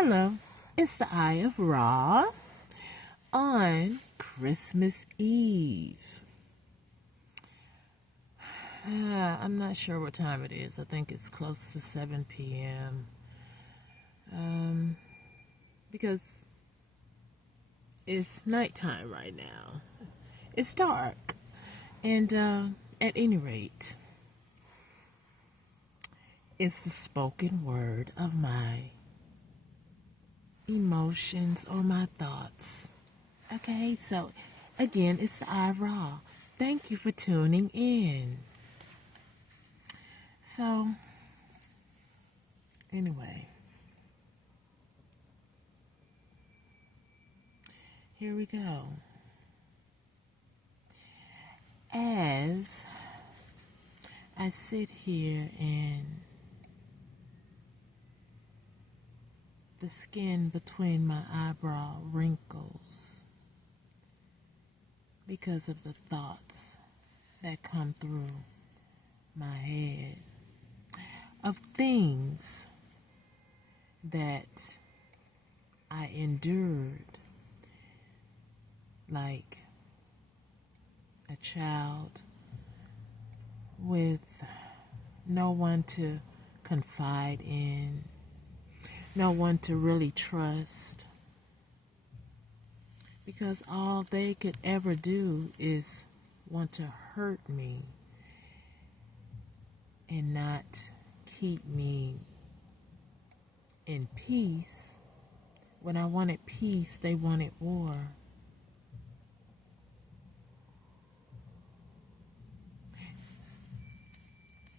Hello, it's the Eye of Ra on Christmas Eve. I'm not sure what time it is. I think it's close to 7 p.m. Because it's nighttime right now. It's dark. And at any rate, it's the spoken word of my emotions or my thoughts. Okay, so again, it's the Eye of Ra. Thank you for tuning in. So, anyway, here we go. As I sit here and the skin between my eyebrow wrinkles because of the thoughts that come through my head of things that I endured, like a child with no one to confide in, no one to really trust, because all they could ever do is want to hurt me and not keep me in peace. When I wanted peace, they wanted war.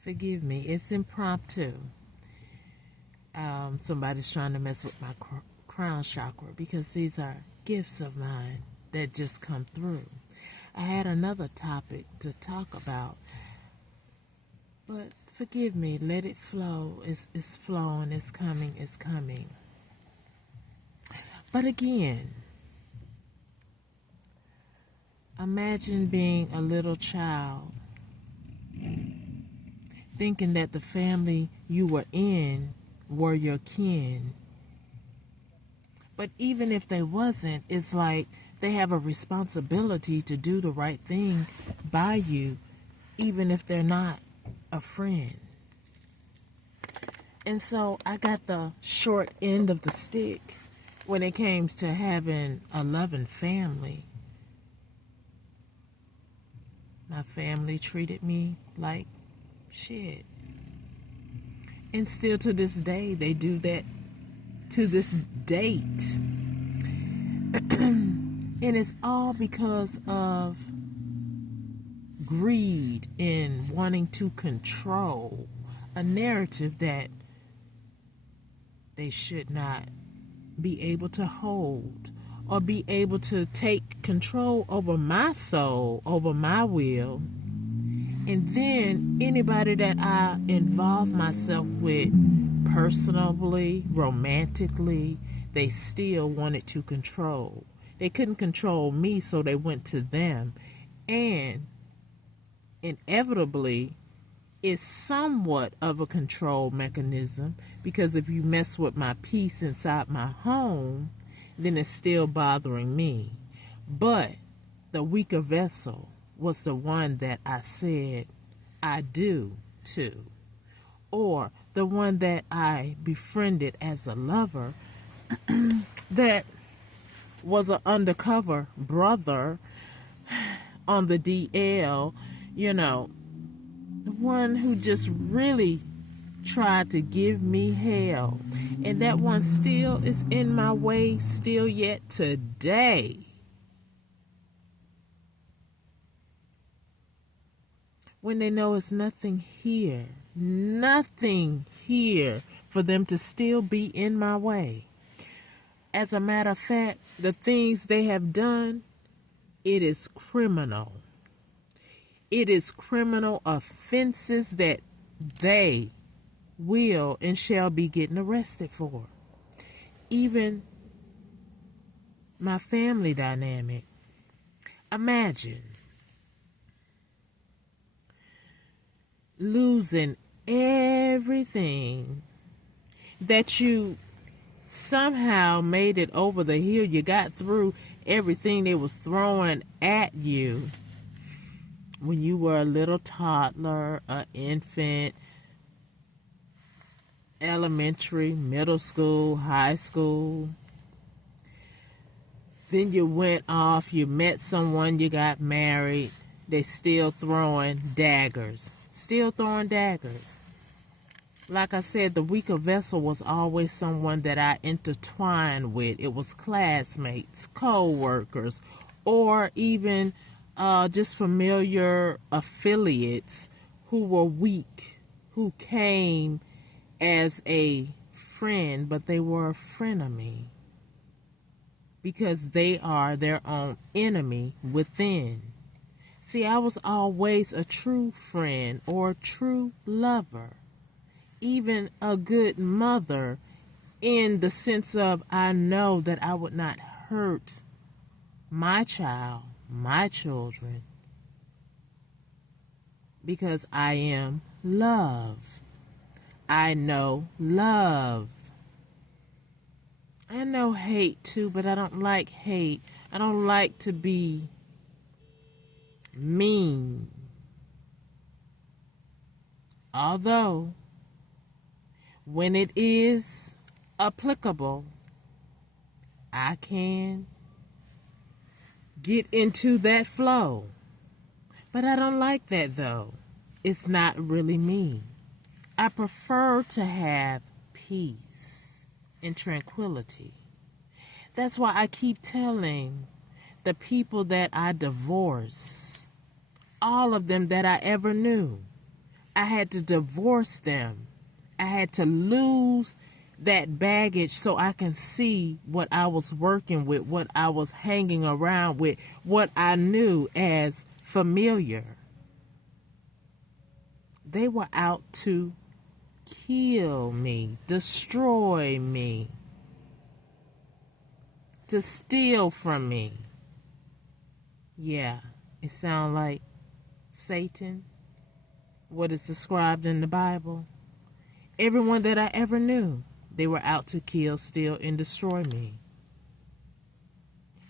Forgive me, it's impromptu. Somebody's trying to mess with my crown chakra because these are gifts of mine that just come through. I had another topic to talk about, but forgive me, let it flow. It's flowing, it's coming. But again, imagine being a little child, thinking that the family you were in were your kin. But even if they wasn't, it's like they have a responsibility to do the right thing by you, even if they're not a friend. And so I got the short end of the stick when it came to having a loving family. My family treated me like shit. And still to this day, they do that to this date. And it's all because of greed and wanting to control a narrative that they should not be able to hold, or be able to take control over my soul, over my will. And then anybody that I involve myself with personally, romantically, they still wanted to control. They couldn't control me, so they went to them. And inevitably, it's somewhat of a control mechanism, because if you mess with my peace inside my home, then it's still bothering me. But the weaker vessel was the one that I said I do to, or the one that I befriended as a lover that was an undercover brother on the DL, the one who just really tried to give me hell. And that one still is in my way, still yet today. When they know it's nothing here for them to still be in my way. As a matter of fact, the things they have done, it is criminal. It is criminal offenses that they will and shall be getting arrested for. Even my family dynamic. Imagine losing everything that you somehow made it over the hill. You got through everything they was throwing at you when you were a little toddler, an infant, elementary, middle school, high school. Then you went off, you met someone, you got married. They still throwing daggers. Still throwing daggers. Like I said, the weaker vessel was always someone that I intertwined with. It was classmates, co-workers, or even just familiar affiliates who were weak, who came as a friend, but they were a frenemy because they are their own enemy within. See, I was always a true friend or true lover, even a good mother, in the sense of I know that I would not hurt my child, my children, because I am love. I know love. I know hate too, but I don't like hate. I don't like to be mean. Although, when it is applicable, I can get into that flow. But I don't like that though. It's not really me. I prefer to have peace and tranquility. That's why I keep telling the people that I divorce, all of them that I ever knew, I had to divorce them. I had to lose that baggage so I can see what I was working with, what I was hanging around with, what I knew as familiar. They were out to kill me, destroy me, to steal from me. Yeah, it sounds like Satan, what is described in the Bible. Everyone that I ever knew, they were out to kill, steal, and destroy me.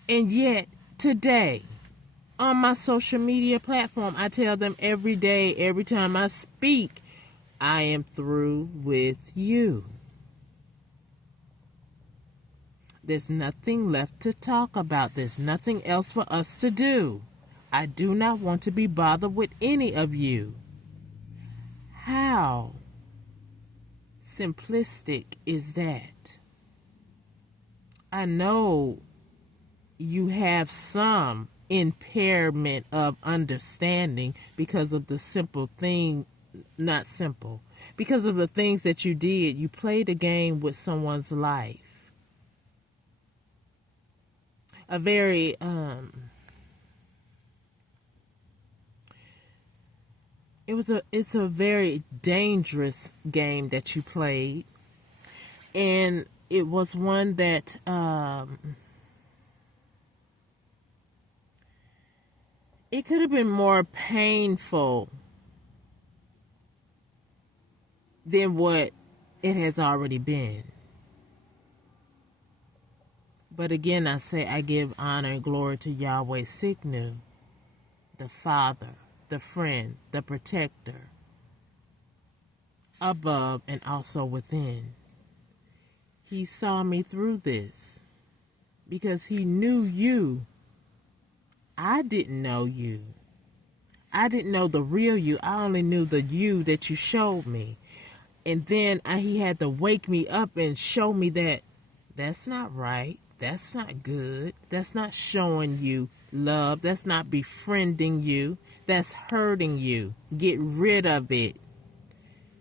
And yet, today, on my social media platform, I tell them every day, every time I speak, I am through with you. There's nothing left to talk about. There's nothing else for us to do. I do not want to be bothered with any of you. How simplistic is that? I know you have some impairment of understanding because of the simple thing, not simple, because of the things that you did. You played a game with someone's life. A very it's a very dangerous game that you played, and it was one that it could have been more painful than what it has already been. But again, I say I give honor and glory to Yahweh Siknu, the Father, the friend, the protector, above and also within. He saw me through this because he knew you. I didn't know you. I didn't know the real you. I only knew the you that you showed me. And then he had to wake me up and show me that that's not right. That's not good. That's not showing you love. That's not befriending you. That's hurting you. Get rid of it.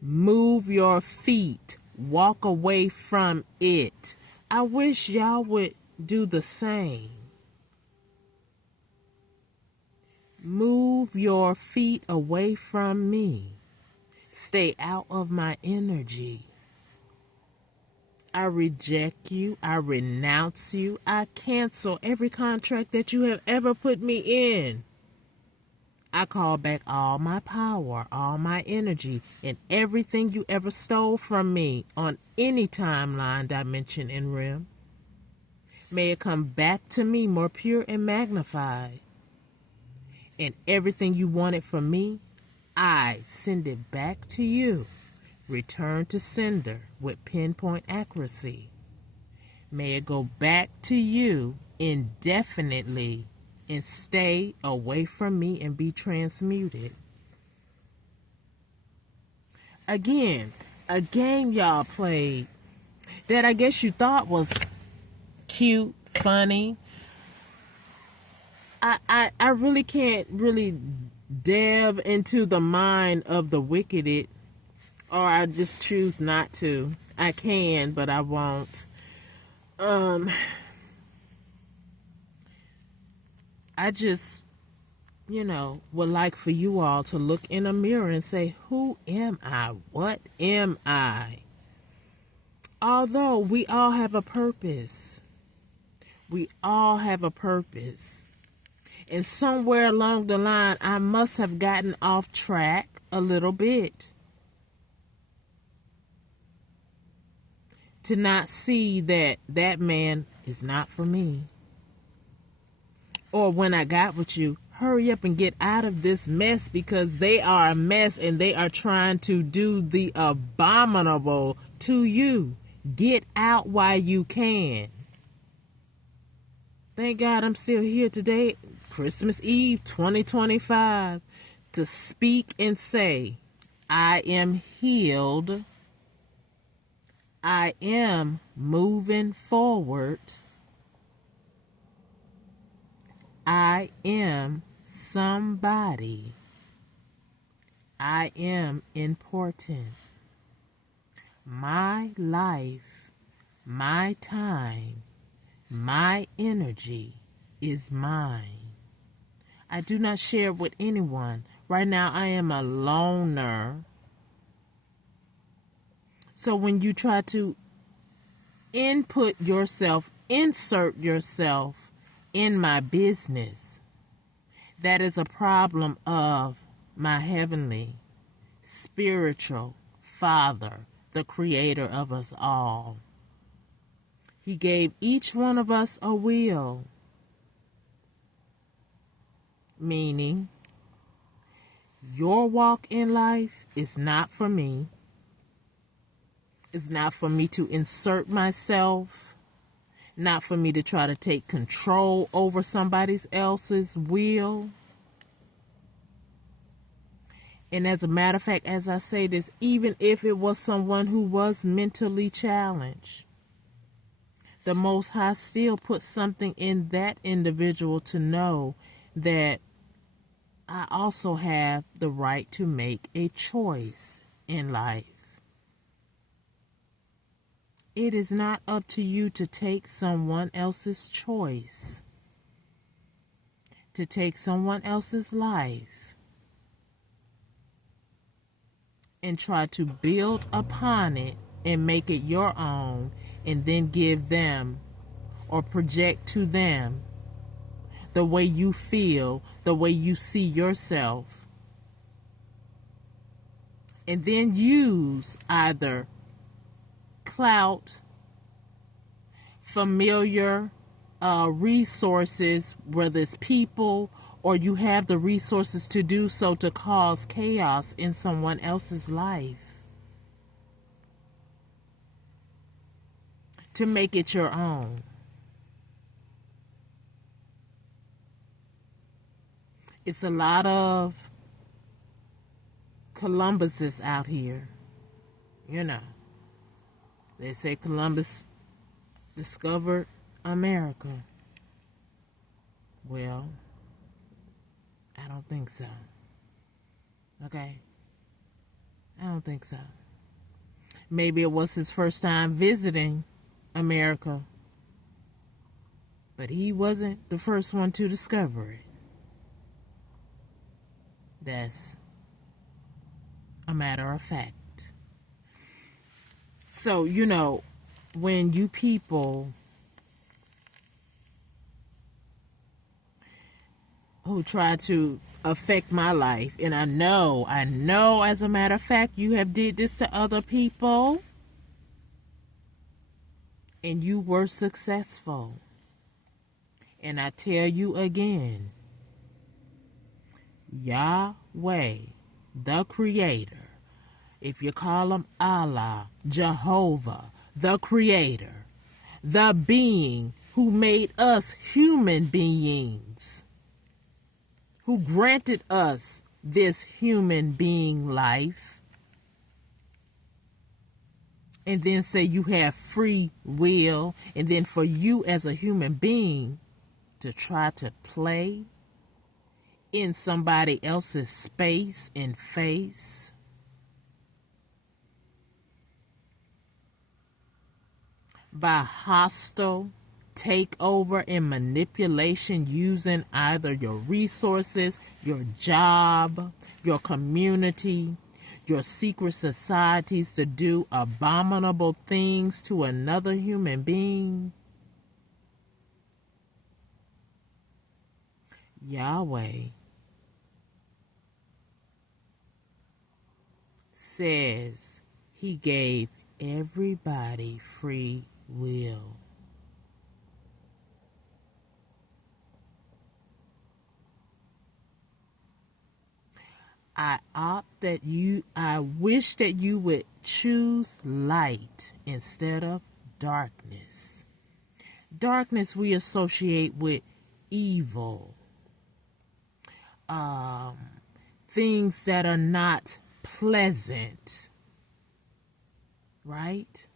Move your feet. Walk away from it. I wish y'all would do the same. Move your feet away from me. Stay out of my energy. I reject you. I renounce you. I cancel every contract that you have ever put me in. I call back all my power, all my energy, and everything you ever stole from me on any timeline, dimension, and realm. May it come back to me more pure and magnified. And everything you wanted from me, I send it back to you. Return to sender with pinpoint accuracy. May it go back to you indefinitely and stay away from me and be transmuted. Again, a game y'all played that I guess you thought was cute, funny. I really can't really delve into the mind of the wicked, or I just choose not to. I can, but I won't. I just, would like for you all to look in a mirror and say, who am I? What am I? Although we all have a purpose. We all have a purpose. And somewhere along the line, I must have gotten off track a little bit. To not see that that man is not for me. Or when I got with you, hurry up and get out of this mess, because they are a mess and they are trying to do the abominable to you. Get out while you can. Thank God I'm still here today, Christmas Eve 2025, to speak and say, I am healed. I am moving forward. I am somebody. I am important. My life, my time, my energy is mine. I do not share with anyone. Right now, I am a loner. So when you try to insert yourself in my business, that is a problem of my heavenly, spiritual Father, the creator of us all. He gave each one of us a will, meaning your walk in life is not for me. It's not for me to insert myself, not for me to try to take control over somebody else's will. And as a matter of fact, as I say this, even if it was someone who was mentally challenged, the Most High still put something in that individual to know that I also have the right to make a choice in life. It is not up to you to take someone else's choice, to take someone else's life, and try to build upon it and make it your own, and then give them or project to them the way you feel, the way you see yourself, and then use either clout, familiar resources, whether it's people or you have the resources to do so, to cause chaos in someone else's life, to make it your own. It's a lot of Columbuses out here, They say Columbus discovered America. Well, I don't think so. Okay? I don't think so. Maybe it was his first time visiting America, but he wasn't the first one to discover it. That's a matter of fact. So, when you people who try to affect my life. And I know, as a matter of fact, you have did this to other people and you were successful. And I tell you again, Yahweh, the Creator, if you call him Allah, Jehovah, the Creator, the being who made us human beings, who granted us this human being life, and then say you have free will, and then for you as a human being to try to play in somebody else's space and face, by hostile takeover and manipulation using either your resources, your job, your community, your secret societies to do abominable things to another human being. Yahweh says he gave everybody free will. I wish that you would choose light instead of darkness. Darkness we associate with evil, things that are not pleasant, right?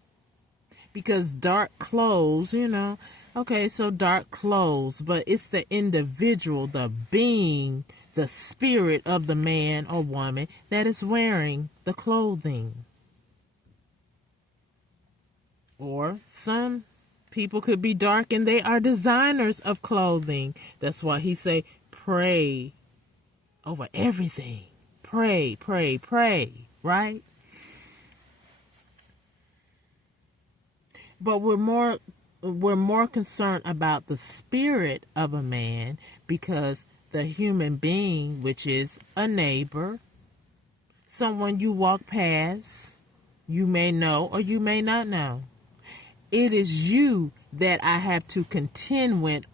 Because dark clothes, okay, so dark clothes, but it's the individual, the being, the spirit of the man or woman that is wearing the clothing. Or some people could be dark and they are designers of clothing. That's why he say, pray over everything. Pray, pray, pray, right? But we're more concerned about the spirit of a man, because the human being, which is a neighbor, someone you walk past, you may know or you may not know. It is you that I have to contend with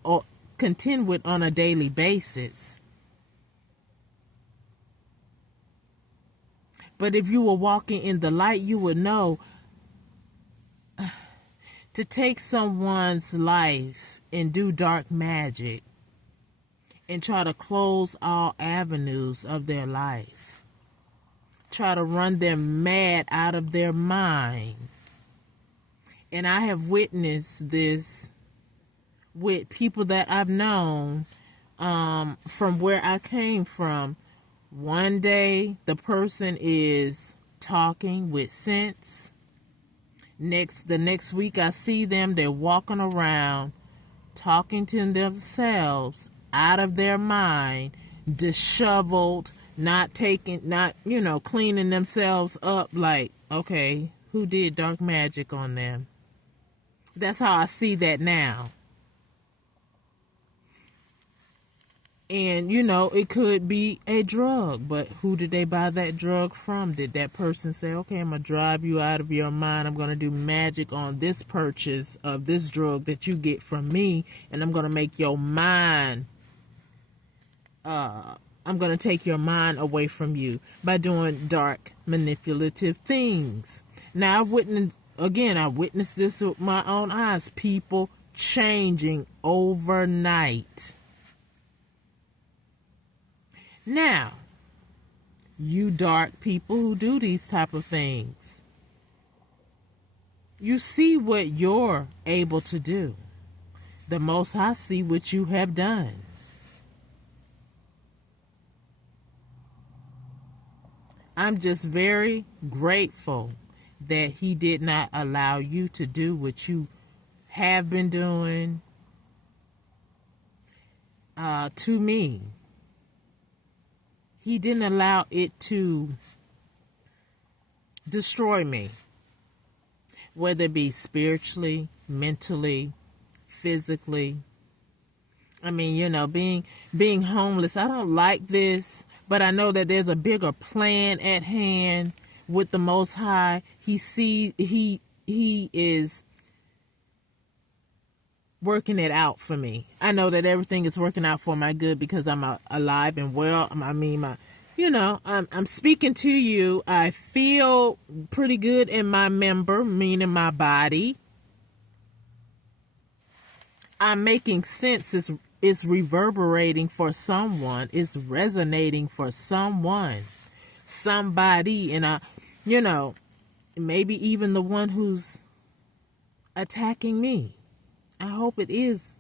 on a daily basis. But if you were walking in the light, you would know to take someone's life and do dark magic and try to close all avenues of their life, try to run them mad out of their mind. And I have witnessed this with people that I've known from where I came from. One day the person is talking with sense. The next week I see them, they're walking around talking to themselves out of their mind, disheveled, not cleaning themselves up, like, okay, who did dark magic on them? That's how I see that now. And, it could be a drug, but who did they buy that drug from? Did that person say, okay, I'm going to drive you out of your mind. I'm going to do magic on this purchase of this drug that you get from me, and I'm going to make your mind, I'm going to take your mind away from you by doing dark, manipulative things. Now, I witnessed this with my own eyes. People changing overnight. Now, you dark people who do these type of things, you see what you're able to do. The Most High see what you have done. I'm just very grateful that he did not allow you to do what you have been doing to me. He didn't allow it to destroy me, whether it be spiritually, mentally, physically. I mean, being homeless, I don't like this, but I know that there's a bigger plan at hand with the Most High. He is working it out for me. I know that everything is working out for my good because I'm alive and well. I'm speaking to you. I feel pretty good in my member, meaning my body. I'm making sense. It's reverberating for someone. It's resonating for someone, somebody, and maybe even the one who's attacking me. I hope it is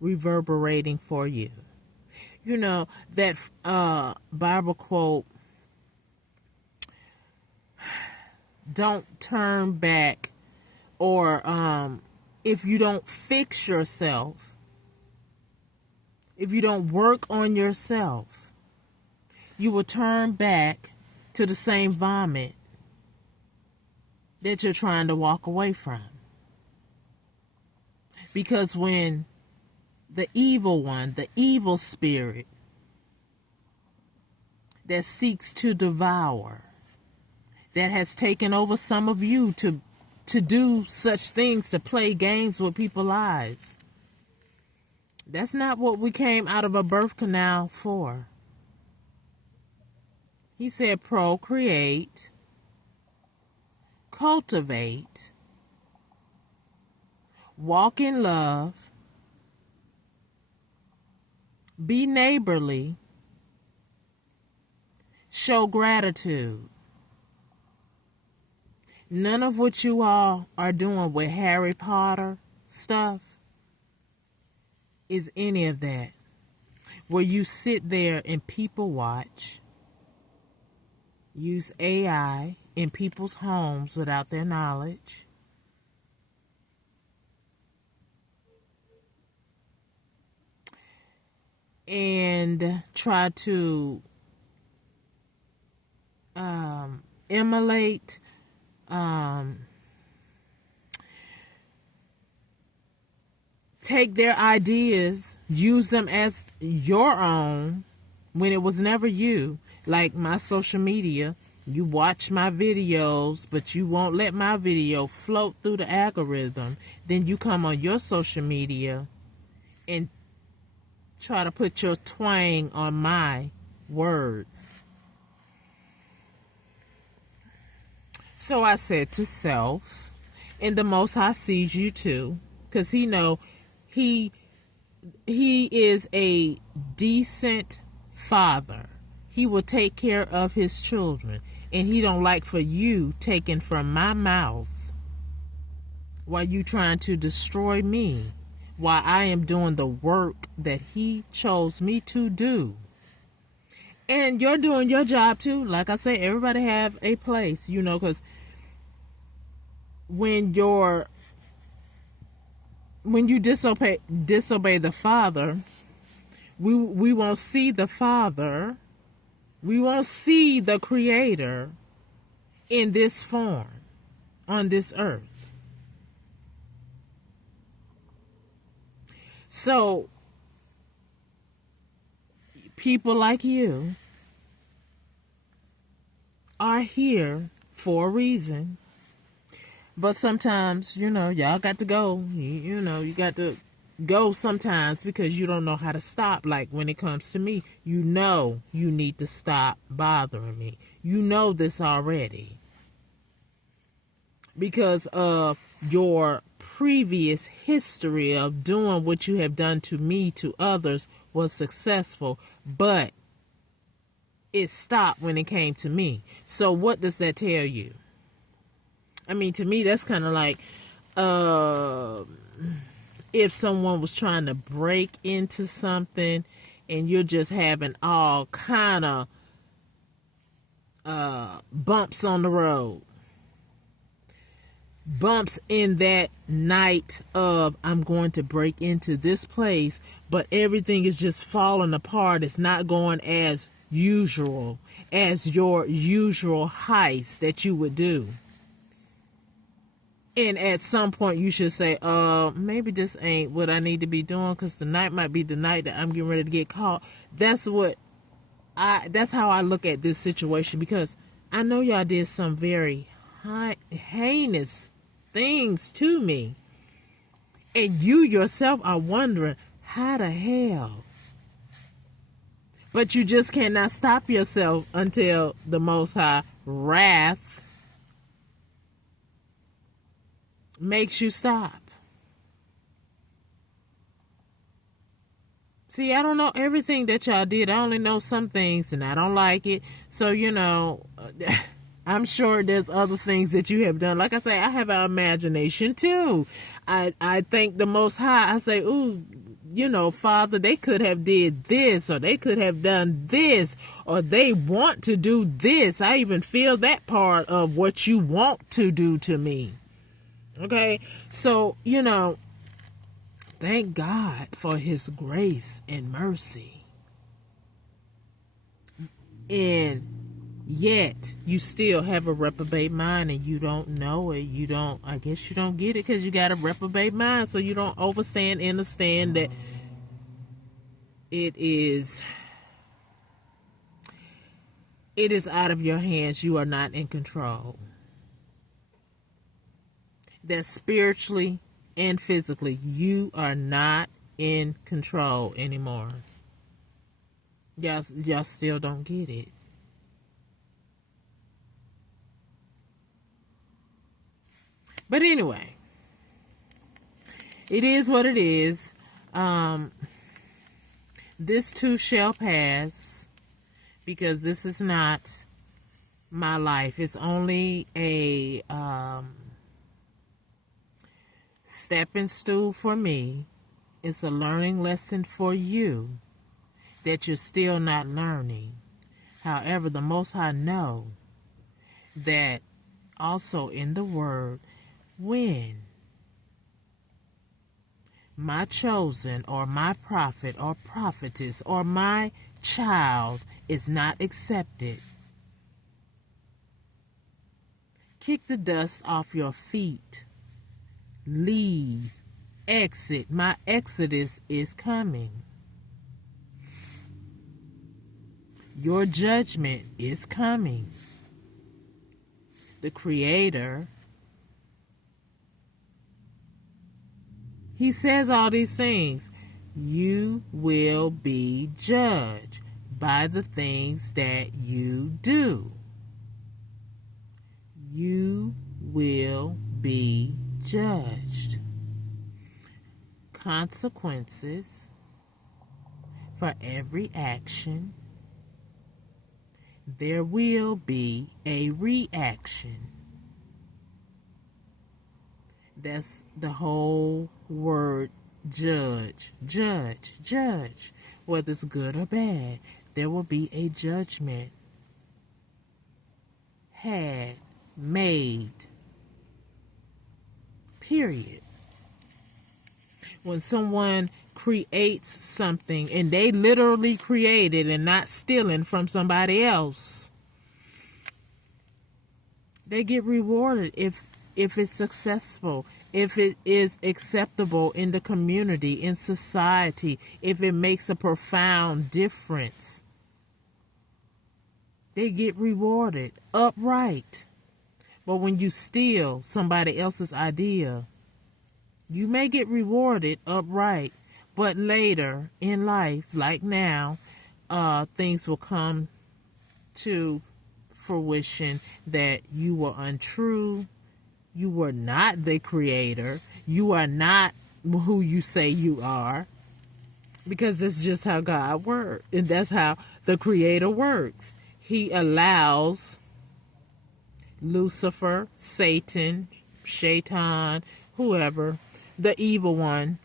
reverberating for you. That Bible quote, don't turn back, or if you don't fix yourself, if you don't work on yourself, you will turn back to the same vomit that you're trying to walk away from. Because when the evil one, the evil spirit that seeks to devour, that has taken over some of you to do such things, to play games with people's lives, that's not what we came out of a birth canal for. He said procreate, cultivate, walk in love, be neighborly, show gratitude. None of what you all are doing with Harry Potter stuff is any of that. Where you sit there and people watch, use AI in people's homes without their knowledge, and try to emulate, take their ideas, use them as your own when it was never you. Like my social media, you watch my videos, but you won't let my video float through the algorithm. Then you come on your social media and try to put your twang on my words. So I said to self, and the Most High sees you too, because he know he is a decent father. He will take care of his children, and he don't like for you taken from my mouth while you trying to destroy me, while I am doing the work that he chose me to do. And you're doing your job too. Like I say, everybody have a place, because when you disobey the Father, we won't see the Father. We won't see the Creator in this form on this earth. So, people like you are here for a reason. But sometimes, y'all got to go. You got to go sometimes because you don't know how to stop. Like when it comes to me, you need to stop bothering me. You know this already. Because of your previous history of doing what you have done to me, to others, was successful, but it stopped when it came to me. So what does that tell you? I mean, to me, that's kind of like if someone was trying to break into something and you're just having all kind of bumps on the road. Bumps in that night of, I'm going to break into this place, but everything is just falling apart. It's not going as usual, as your usual heist that you would do. And at some point you should say, maybe this ain't what I need to be doing, because tonight might be the night that I'm getting ready to get caught. That's how I look at this situation, because I know y'all did some very heinous things to me. And you yourself are wondering, how the hell? But you just cannot stop yourself until the Most High wrath makes you stop. See, I don't know everything that y'all did. I only know some things, and I don't like it. So, I'm sure there's other things that you have done. Like I say, I have an imagination too. I thank the Most High. I say, ooh, Father, they could have did this, or they could have done this, or they want to do this. I even feel that part of what you want to do to me. Okay, so, thank God for his grace and mercy. And yet, you still have a reprobate mind, and you don't know it. I guess you don't get it because you got a reprobate mind, so you don't understand that it is out of your hands. You are not in control. That spiritually and physically, you are not in control anymore. Y'all still don't get it. But anyway, it is what it is. This too shall pass, because this is not my life. It's only a stepping stool for me. It's a learning lesson for you that you're still not learning. However, the Most High know that also in the Word, when my chosen or my prophet or prophetess or my child is not accepted, kick the dust off your feet. Leave. Exit. My exodus is coming. Your judgment is coming. The Creator, he says all these things. You will be judged by the things that you do. You will be judged. Consequences for every action. There will be a reaction. That's the whole word judge. Judge. Judge. Whether it's good or bad, there will be a judgment. Had, made. Period. When someone creates something, and they literally created and not stealing from somebody else, they get rewarded if it's successful, if it is acceptable in the community, in society, if it makes a profound difference. They get rewarded upright. But when you steal somebody else's idea, you may get rewarded upright, but later in life, like now, things will come to fruition that you were untrue, you were not the creator, you are not who you say you are, because that's just how God works, and that's how the Creator works. He allows Lucifer, Satan, Shaitan, whoever, the evil one,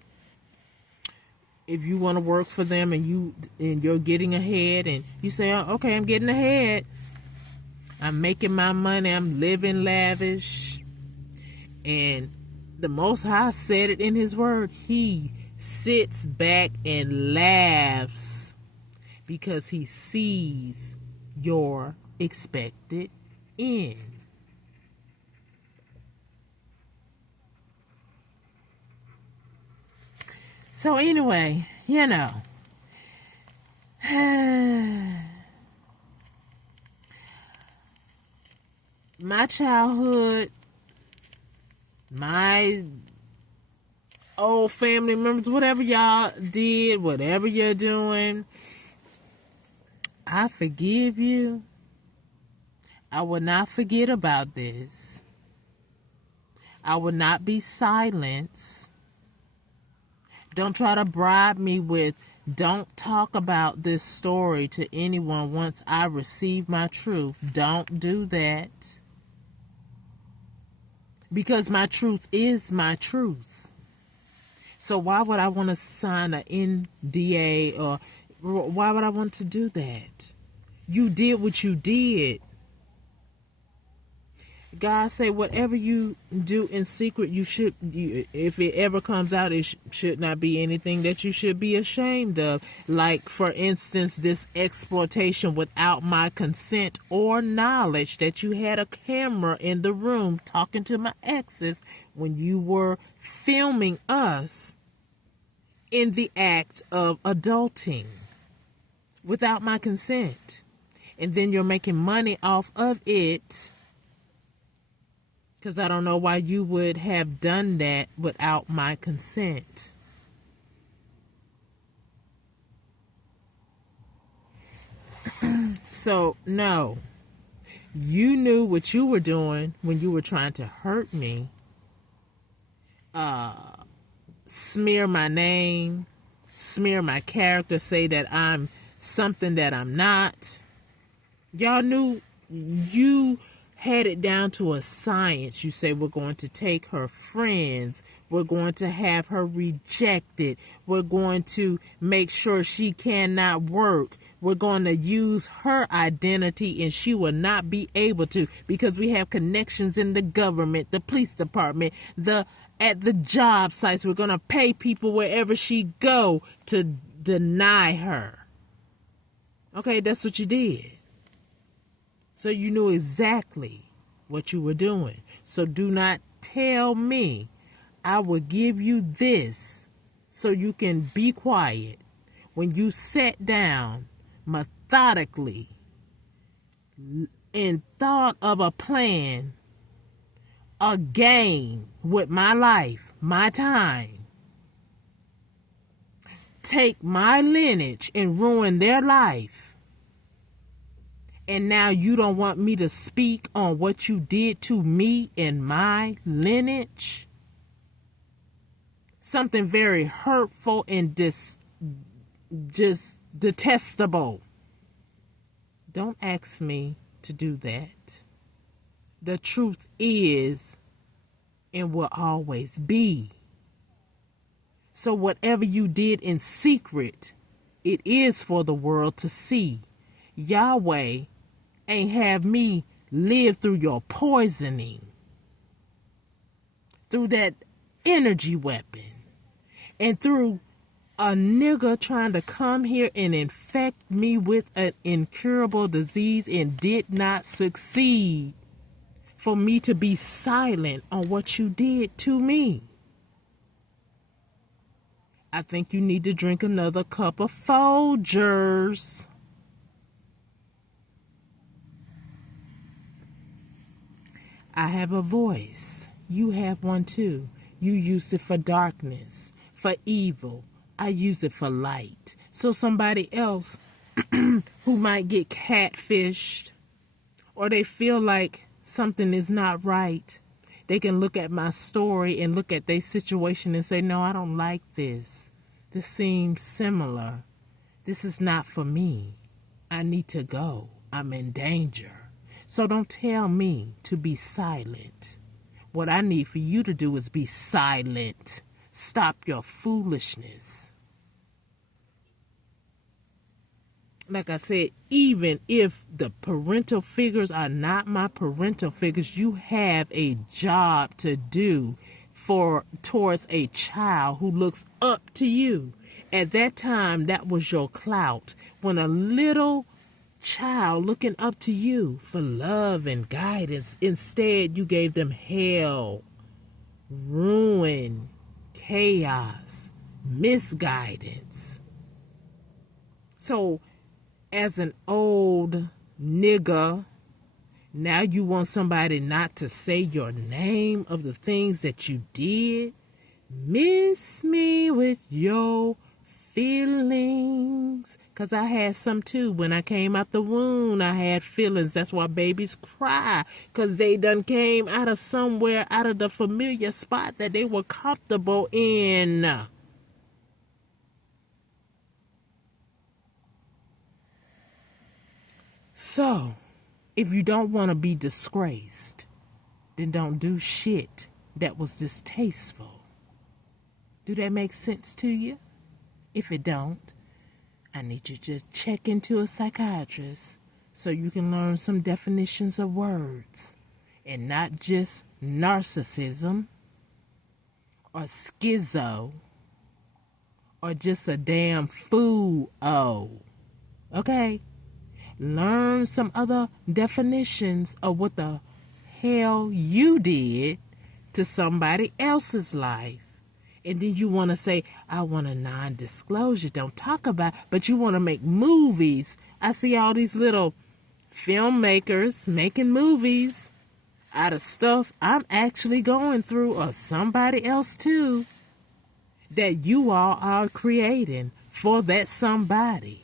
if you want to work for them and you're getting ahead, and you say, oh, okay, I'm getting ahead, I'm making my money, I'm living lavish, and the Most High said it in his word, he sits back and laughs because he sees your expected end. So anyway, my childhood, my old family members, whatever y'all did, whatever you're doing, I forgive you. I will not forget about this. I will not be silenced. Don't try to bribe me with, don't talk about this story to anyone once I receive my truth. Don't do that. Because my truth is my truth. So why would I want to sign an NDA, or why would I want to do that? You did what you did. God say whatever you do in secret, if it ever comes out, it should not be anything that you should be ashamed of. Like, for instance, this exploitation without my consent or knowledge, that you had a camera in the room talking to my exes when you were filming us in the act of adulting without my consent. And then you're making money off of it. Because I don't know why you would have done that without my consent. So, no. You knew what you were doing when you were trying to hurt me. Smear my name. Smear my character. Say that I'm something that I'm not. Y'all knew you had it down to a science. You say, we're going to take her friends. We're going to have her rejected. We're going to make sure she cannot work. We're going to use her identity and she will not be able to, because we have connections in the government, the police department, at the job sites. We're going to pay people wherever she go to deny her. Okay, that's what you did. So you knew exactly what you were doing. So do not tell me I will give you this so you can be quiet when you sat down methodically and thought of a plan, a game with my life, my time. Take my lineage and ruin their life. And now you don't want me to speak on what you did to me and my lineage? Something very hurtful and just detestable. Don't ask me to do that. The truth is and will always be. So whatever you did in secret, it is for the world to see. Yahweh ain't have me live through your poisoning, through that energy weapon, and through a nigga trying to come here and infect me with an incurable disease and did not succeed, for me to be silent on what you did to me. I think you need to drink another cup of Folgers. I have a voice. You have one too. You use it for darkness, for evil. I use it for light. So somebody else who might get catfished, or they feel like something is not right, they can look at my story and look at their situation and say, no, I don't like this. This seems similar. This is not for me. I need to go. I'm in danger. So don't tell me to be silent. What I need for you to do is be silent. Stop your foolishness. Like I said, even if the parental figures are not my parental figures, you have a job to do towards a child who looks up to you. At that time, that was your clout. When a little child looking up to you for love and guidance, instead you gave them hell, ruin, chaos, misguidance. So, as an old nigga, now you want somebody not to say your name of the things that you did? Miss me with your feelings. Because I had some too. When I came out the womb, I had feelings. That's why babies cry. Because they done came out of somewhere, out of the familiar spot that they were comfortable in. So, if you don't want to be disgraced, then don't do shit that was distasteful. Do that make sense to you? If it don't, I need you to check into a psychiatrist so you can learn some definitions of words and not just narcissism or schizo or just a damn fool. Okay? Learn some other definitions of what the hell you did to somebody else's life. And then you want to say, I want a non-disclosure. Don't talk about, but you want to make movies. I see all these little filmmakers making movies out of stuff I'm actually going through, or somebody else too, that you all are creating for that somebody.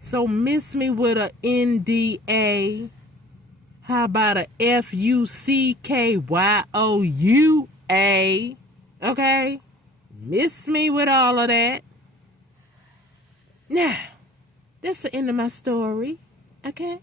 So miss me with a NDA. How about a FUCKYOUA? Okay? Miss me with all of that. Now, that's the end of my story. Okay?